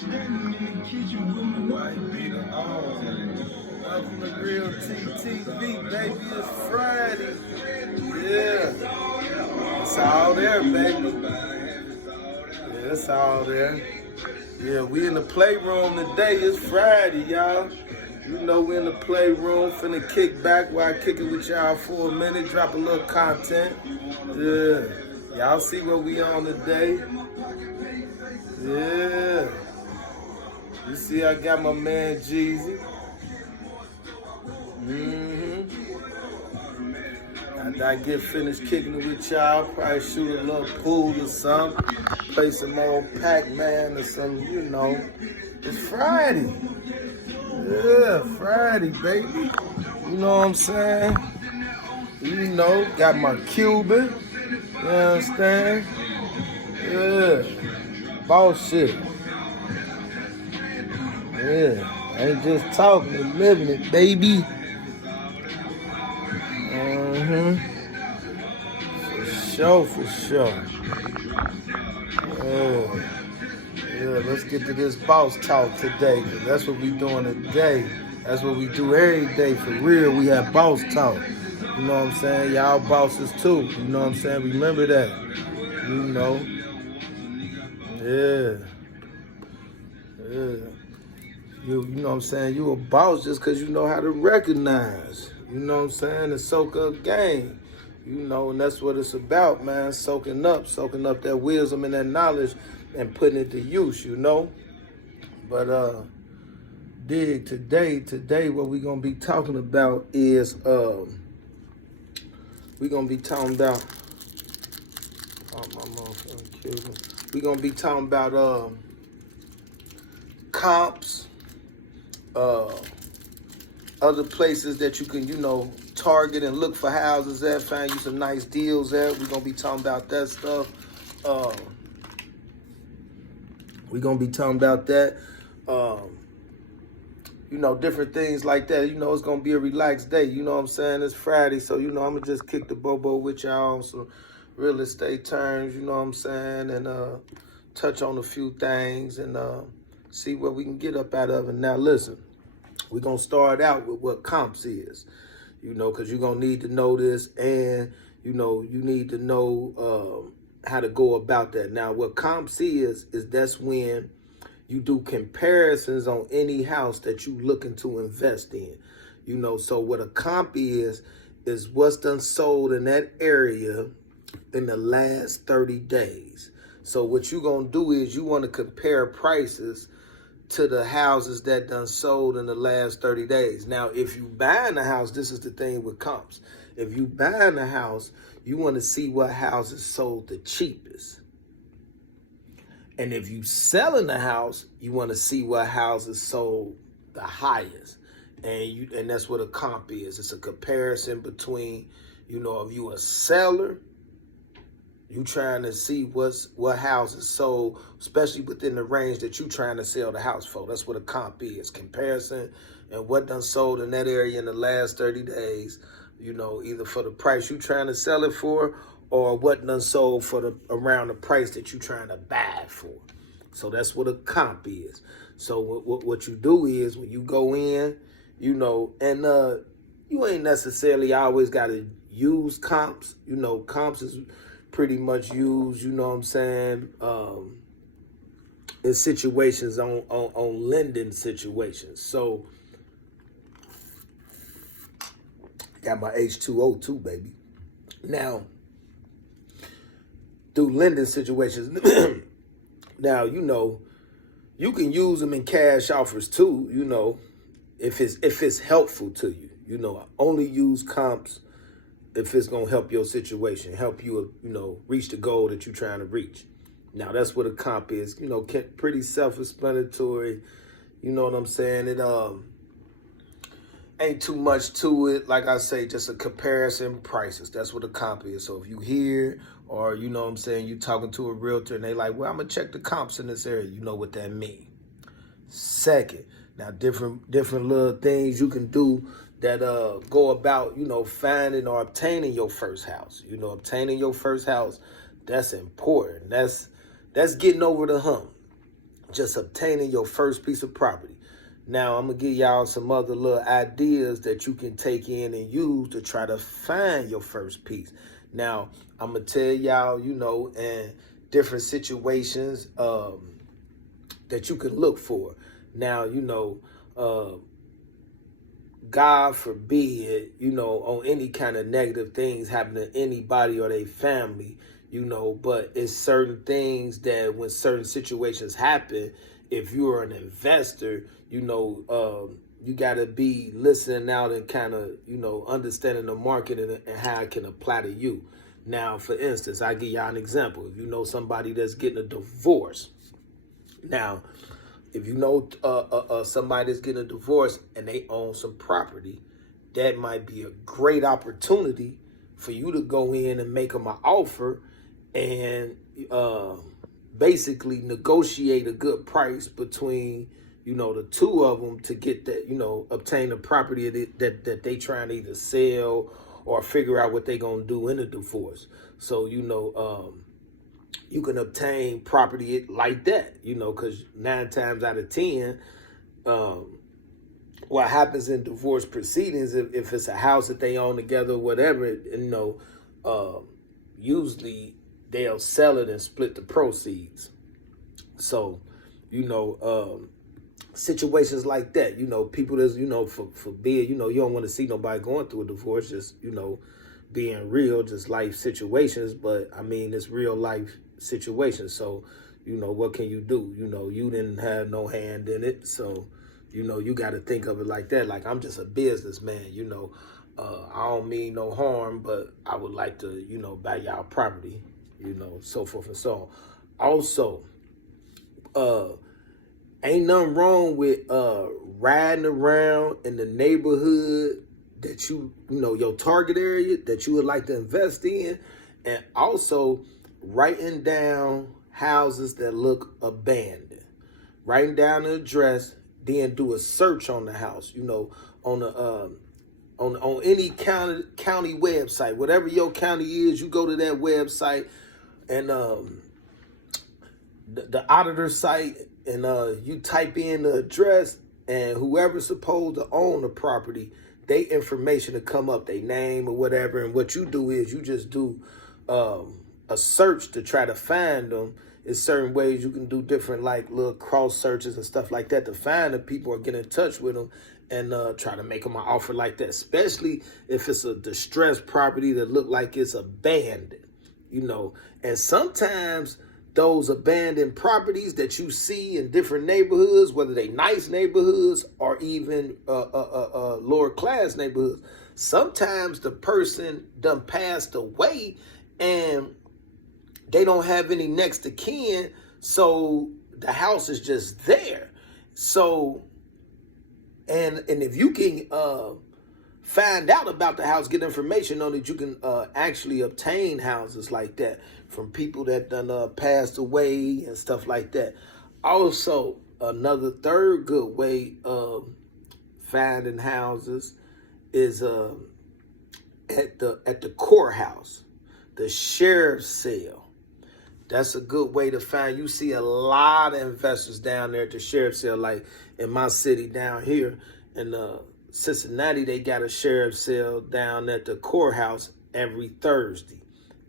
Standing in the kitchen with my wife, beating all. Welcome to Real TTV, baby. It's Friday. Yeah. It's all there, baby. Yeah, it's all there. Yeah, we in the playroom today. It's Friday, y'all. You know we in the playroom, finna kick back while I kick it with y'all for a minute, drop a little content. Yeah. Y'all see what we on today? Yeah. You see I got my man Jeezy. After I get finished kicking it with y'all, probably shoot a little pool or something, play some old Pac-Man or something, you know. It's Friday. Yeah, Friday, baby. You know what I'm saying? You know, got my Cuban. You understand? Yeah. Boss shit. Yeah. Ain't just talking, and living it, baby. For sure. Yeah, let's get to this boss talk today. That's what we doing today. That's what we do every day. For real, we have boss talk. You know what I'm saying? Y'all bosses too. You know what I'm saying? Remember that. You know. Yeah. You know what I'm saying? You a boss just because you know how to recognize. You know what I'm saying? And soak up game. You know, and that's what it's about, man. Soaking up that wisdom and that knowledge and putting it to use, you know? But dig today what we're gonna be talking about is we're gonna be talking about we're gonna be talking about comps, other places that you can, you know, target and look for houses at, find you some nice deals at. We're gonna be talking about that stuff. We're gonna be talking about that. You know, different things like that. You know, it's gonna be a relaxed day. You know what I'm saying? It's Friday, so you know I'm gonna just kick the bobo with y'all on some real estate terms, you know what I'm saying, and touch on a few things and see what we can get up out of it. Now listen, we're gonna start out with what comps is, you know, because you're gonna need to know this, and you know, you need to know how to go about that. Now, what comps is that's when you do comparisons on any house that you looking to invest in. You know, so what a comp is what's done sold in that area in the last 30 days. So what you gonna do is you want to compare prices to the houses that done sold in the last 30 days. Now, if you buying a house, this is the thing with comps. If you buying a house, you want to see what houses sold the cheapest. And if you selling the house, you want to see what houses sold the highest. And that's what a comp is. It's a comparison between, you know, if you a seller, you trying to see what houses sold, especially within the range that you trying to sell the house for. That's what a comp is. Comparison and what done sold in that area in the last 30 days, you know, either for the price you trying to sell it for or what done sold for around the price that you trying to buy it for. So that's what a comp is. So what you do is when you go in, you know, and you ain't necessarily always got to use comps. You know, comps is pretty much used, you know what I'm saying, in situations on lending situations. So got my H2O too, baby. Now, through lending situations, now, you know, you can use them in cash offers too, you know, if it's helpful to you. You know, only use comps if it's going to help your situation, help you, you know, reach the goal that you're trying to reach. Now, that's what a comp is, you know, pretty self-explanatory. You know what I'm saying? It ain't too much to it. Like I say, just a comparison prices. That's what a comp is. So if you hear or, you know what I'm saying, you talking to a realtor and they like, well, I'm going to check the comps in this area. You know what that means. Second, now different little things you can do that go about, you know, finding or obtaining your first house. You know, obtaining your first house, that's important. That's getting over the hump. just obtaining your first piece of property. Now, I'm going to give y'all some other little ideas that you can take in and use to try to find your first piece. Now, I'm going to tell y'all, in different situations that you can look for. Now, God forbid, on any kind of negative things happen to anybody or their family, but it's certain things that when certain situations happen, if you're an investor, you got to be listening out and kind of, understanding the market and how it can apply to you. Now, for instance, I give y'all an example. If you know somebody that's getting a divorce, now, if you know somebody that's getting a divorce and they own some property, that might be a great opportunity for you to go in and make them an offer and basically negotiate a good price between, the two of them to get that, obtain a property that they trying to either sell or figure out what they going to do in a divorce. So, you can obtain property like that, because 9 times out of 10, what happens in divorce proceedings, if it's a house that they own together or whatever, usually they'll sell it and split the proceeds. So, situations like that, people that's, forbid, you don't want to see nobody going through a divorce, just, being real, just life situations. But I mean, it's real life situations. So, what can you do? You didn't have no hand in it. So, you got to think of it like that. Like, I'm just a businessman, I don't mean no harm, but I would like to, buy y'all property, so forth and so on. Also, ain't nothing wrong with riding around in the neighborhood that your target area that you would like to invest in, and also writing down houses that look abandoned, writing down the address, then do a search on the house, on the on any county website, whatever your county is, you go to that website and the auditor site, and you type in the address, and whoever's supposed to own the property, they information to come up, their name or whatever. And what you do is you just do a search to try to find them. There's certain ways you can do different, like little cross searches and stuff like that to find the people or get in touch with them and try to make them an offer like that, especially if it's a distressed property that look like it's abandoned, and sometimes those abandoned properties that you see in different neighborhoods, whether they nice neighborhoods or even lower class neighborhoods, sometimes the person done passed away and they don't have any next of kin, so the house is just there. So, and if you can find out about the house, get information on it, you can actually obtain houses like that from people that done passed away and stuff like that. Also, another third good way of finding houses is at the courthouse, the sheriff's sale. That's a good way to find. You see a lot of investors down there at the sheriff's sale, like in my city down here in Cincinnati, they got a sheriff's sale down at the courthouse every Thursday.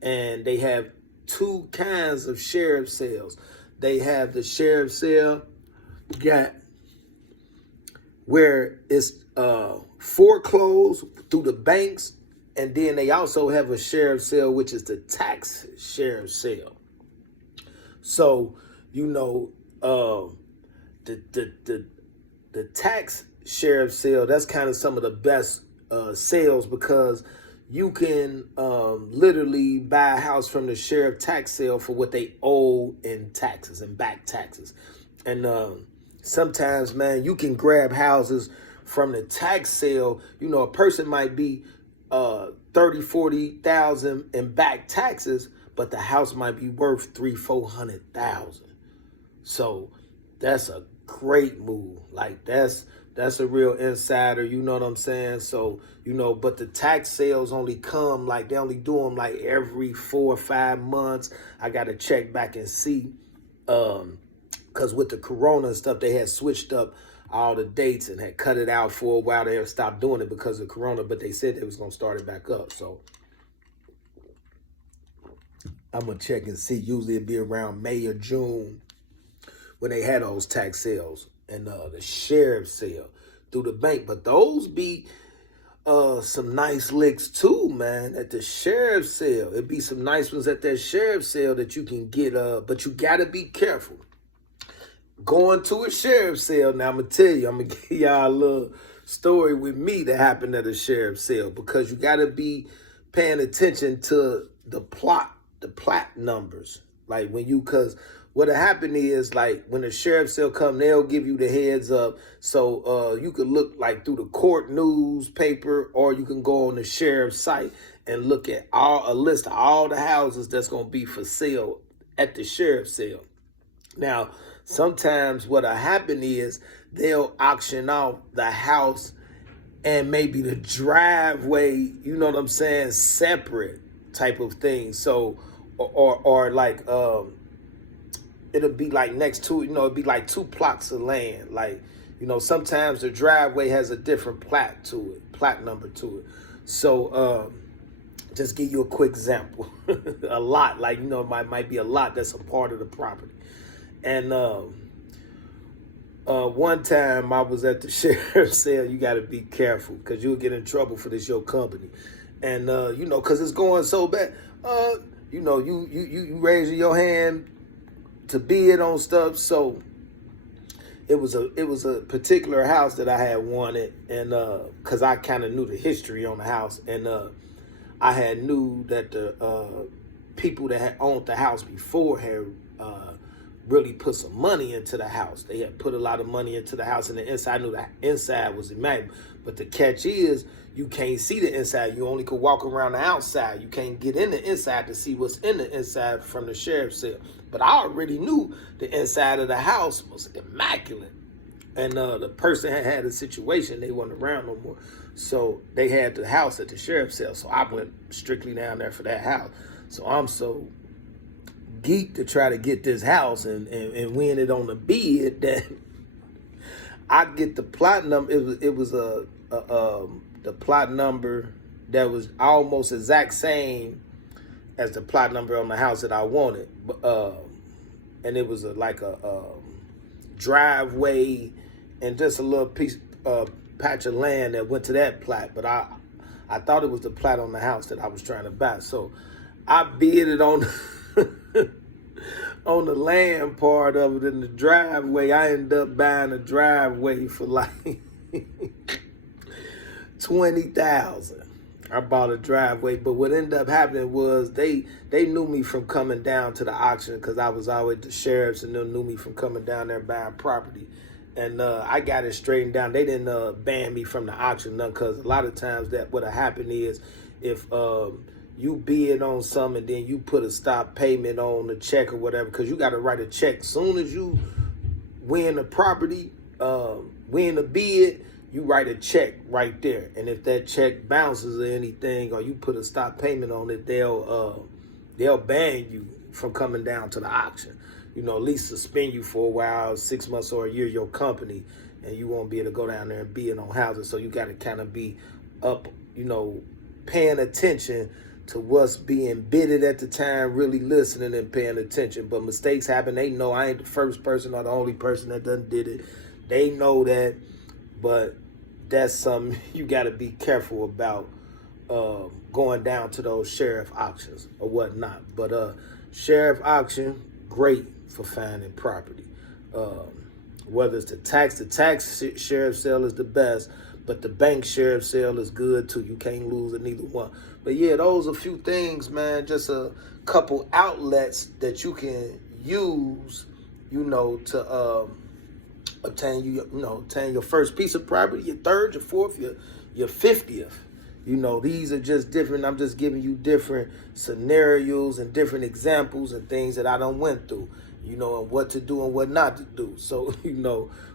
And they have 2 kinds of sheriff's sales. They have the sheriff's sale where it's foreclosed through the banks. And then they also have a sheriff's sale, which is the tax sheriff's sale. So, the tax sheriff's sale, that's kind of some of the best sales, because you can literally buy a house from the sheriff tax sale for what they owe in taxes and back taxes. And sometimes, man, you can grab houses from the tax sale. A person might be 30,000-40,000 in back taxes, but the house might be worth 300,000-400,000. So that's a great move. Like that's a real insider. You know what I'm saying? So, but the tax sales only come, like they only do them like every 4 or 5 months. I got to check back and see. because with the corona and stuff, they had switched up all the dates and had cut it out for a while. They had stopped doing it because of corona, but they said they was going to start it back up. So I'm going to check and see. Usually it'd be around May or June when they had those tax sales and the sheriff's sale through the bank. But those be some nice licks too, man, at the sheriff's sale. It'd be some nice ones at that sheriff's sale that you can get, but you got to be careful. Going to a sheriff's sale, now I'm going to tell you, I'm going to give y'all a little story with me that happened at a sheriff's sale, because you got to be paying attention to the plat numbers. Like when you, because what'll happen is, like, when the sheriff's sale come, they'll give you the heads up. So you could look like through the court newspaper, or you can go on the sheriff's site and look at a list of all the houses that's going to be for sale at the sheriff's sale. Now, sometimes what'll happen is they'll auction off the house and maybe the driveway, you know what I'm saying, separate type of thing. So, or like, it'll be like next to, it'd be like 2 plots of land. Like, sometimes the driveway has a different plat number to it. So, just give you a quick example. A lot, like, might be a lot that's a part of the property. And one time I was at the sheriff's sale. You got to be careful, because you'll get in trouble for this, your company. And, because it's going so bad, you raising your hand to bid on stuff. So it was a particular house that I had wanted, and because I kind of knew the history on the house, and I had knew that the people that had owned the house before had really put some money into the house. They had put a lot of money into the house, and the inside, I knew the inside was immaculate. But the catch is, you can't see the inside. You only could walk around the outside. You can't get in the inside to see what's in the inside from the sheriff's sale. But I already knew the inside of the house was immaculate. And the person had a situation. They wasn't around no more. So they had the house at the sheriff's sale. So I went strictly down there for that house. So I'm so geeked to try to get this house and win it on the bid that I get the plot number. It was the plot number that was almost exact same as the plot number on the house that I wanted. And it was like a driveway and just a little patch of land that went to that plot. But I thought it was the plot on the house that I was trying to buy. So I bid it on on the land part of it. In the driveway, I ended up buying a driveway for like $20,000. I bought a driveway, but what ended up happening was they knew me from coming down to the auction, because I was always the sheriffs, and they knew me from coming down there buying property. And I got it straightened down. They didn't ban me from the auction, none, because a lot of times that what'll happen is, if you bid on something and then you put a stop payment on the check or whatever, because you got to write a check. Soon as you win the property, win the bid, you write a check right there. And if that check bounces or anything, or you put a stop payment on it, they'll ban you from coming down to the auction. At least suspend you for a while, 6 months or a year, your company, and you won't be able to go down there and bid on houses. So you got to kind of be up, paying attention to what's being bidded at the time, really listening and paying attention. But mistakes happen. They know I ain't the first person or the only person that done did it. They know that, but that's something you got to be careful about, going down to those sheriff auctions or whatnot. But sheriff auction, great for finding property. Whether it's the tax sheriff sale is the best, but the bank sheriff sale is good too. You can't lose in either one. But yeah, those are a few things, man. Just a couple outlets that you can use, to obtain your first piece of property, your third, your fourth, your 50th. These are just different. I'm just giving you different scenarios and different examples and things that I done went through, and what to do and what not to do. So,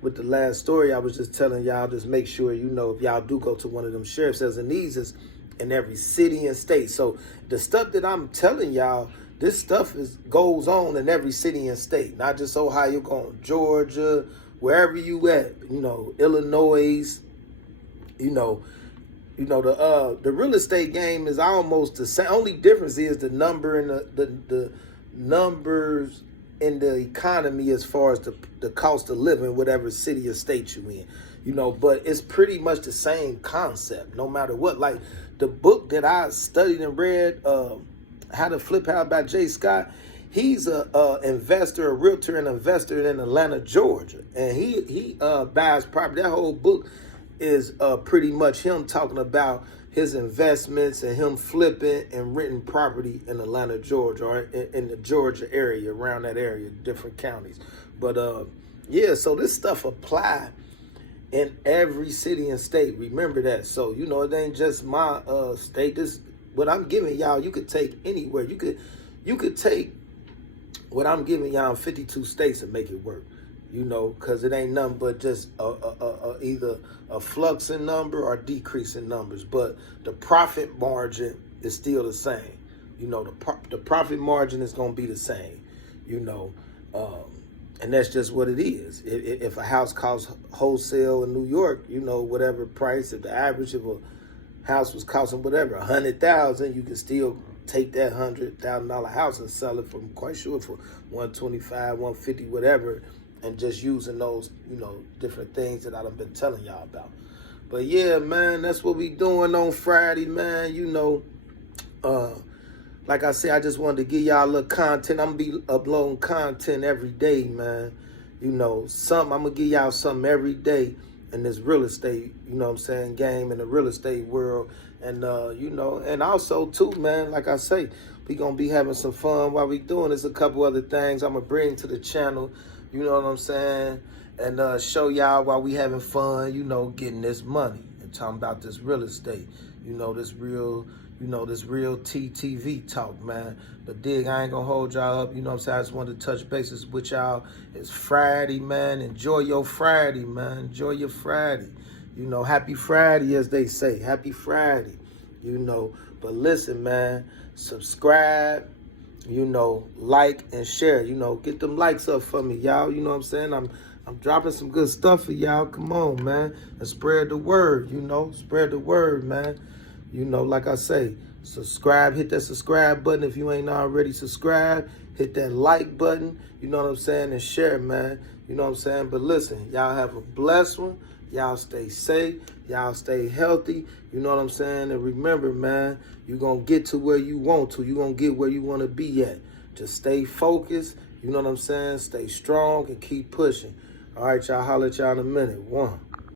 with the last story, I was just telling y'all, just make sure, if y'all do go to one of them sheriff's sales, and these is in every city and state. So the stuff that I'm telling y'all, this stuff goes on in every city and state, not just Ohio, going Georgia, wherever you at, Illinois, the real estate game is almost the same. Only difference is the number and the numbers in the economy as far as the cost of living, whatever city or state you in, but it's pretty much the same concept, no matter what. Like the book that I studied and read, How to Flip House by Jay Scott, he's a investor, a realtor and investor in Atlanta, Georgia. And he buys property. That whole book is pretty much him talking about his investments and him flipping and renting property in Atlanta, Georgia, or in the Georgia area, around that area, different counties. But yeah, so this stuff apply in every city and state. Remember that. So, it ain't just my state. This, what I'm giving y'all, you could take anywhere. You could take what I'm giving y'all in 52 states and make it work. Because it ain't nothing but just either a flux in number or decrease in numbers. But the profit margin is still the same. The profit margin is going to be the same, and that's just what it is. If a house costs wholesale in New York, whatever price, if the average of a house was costing whatever, $100,000, you can still take that $100,000 house and sell it for, I'm quite sure, for $125, $150, whatever, and just using those, different things that I've been telling y'all about. But yeah, man, that's what we doing on Friday, man. Like I said, I just wanted to give y'all a little content. I'm going to be uploading content every day, man. I'm going to give y'all something every day in this real estate, game in the real estate world. And, and also, too, man, like I say, we going to be having some fun while we doing this. A couple other things I'm going to bring to the channel, you know what I'm saying? And show y'all while we having fun, getting this money and talking about this real estate, this real TTV talk, man. But dig, I ain't gonna hold y'all up, I just wanted to touch bases with y'all. It's Friday, man. Enjoy your Friday, man. Enjoy your Friday. Happy Friday, as they say. Happy Friday, But listen, man, subscribe, like and share, get them likes up for me, y'all. You know what I'm saying? I'm dropping some good stuff for y'all. Come on, man. And spread the word, Spread the word, man. Like I say, subscribe, hit that subscribe button if you ain't already subscribed. Hit that like button, you know what I'm saying, and share, man. You know what I'm saying? But listen, y'all have a blessed one. Y'all stay safe. Y'all stay healthy. You know what I'm saying? And remember, man, you're going to get to where you want to. You're going to get where you want to be at. Just stay focused. You know what I'm saying? Stay strong and keep pushing. All right, y'all. Holler at y'all in a minute. One.